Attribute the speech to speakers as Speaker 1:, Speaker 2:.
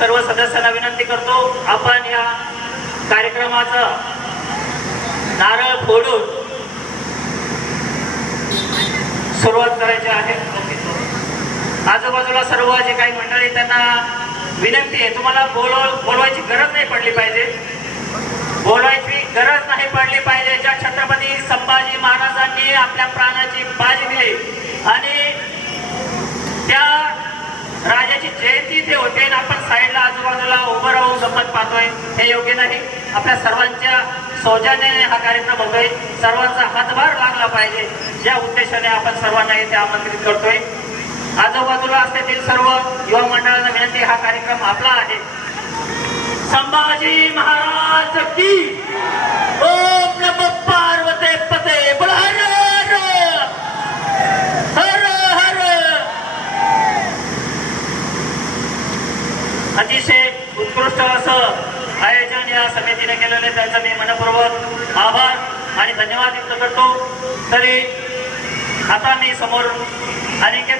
Speaker 1: सर्व सदस्यांना विनंती करतो आपण या कार्यक्रमाचं नारळ फोडून सुरुवात करायची आहे. आजूबाजूला सर्व जे काही मंडळी त्यांना विनंती आहे तुम्हाला बोलव बोलवायची गरज नाही पडली पाहिजे. बोलवायची गरज नाही पडली पाहिजे. ज्या छत्रपती संभाजी महाराजांनी आपल्या प्राणाची बाजी दिली आणि त्या राजाची जयंती ते होते आपण साईडला आजूबाजूला उभं राहून गंमत पाहतोय. हे योग्य नाही. आपल्या सर्वांच्या सौजन्याने हा कार्यक्रम होतोय. सर्वांचा हातभार लागला पाहिजे. या उद्देशाने आपण सर्वांना इथे आमंत्रित करतोय. आजूबाजूला असलेतील सर्व युवा मंडळांना विनंती हा कार्यक्रम आपला आहे. संभाजी महाराज की अतिशय उत्कृष्ट असं आयोजन या समितीने केलेले त्याचा मी मनपूर्वक आभार आणि धन्यवाद व्यक्त करतो. तरी आता मी समोर अनेक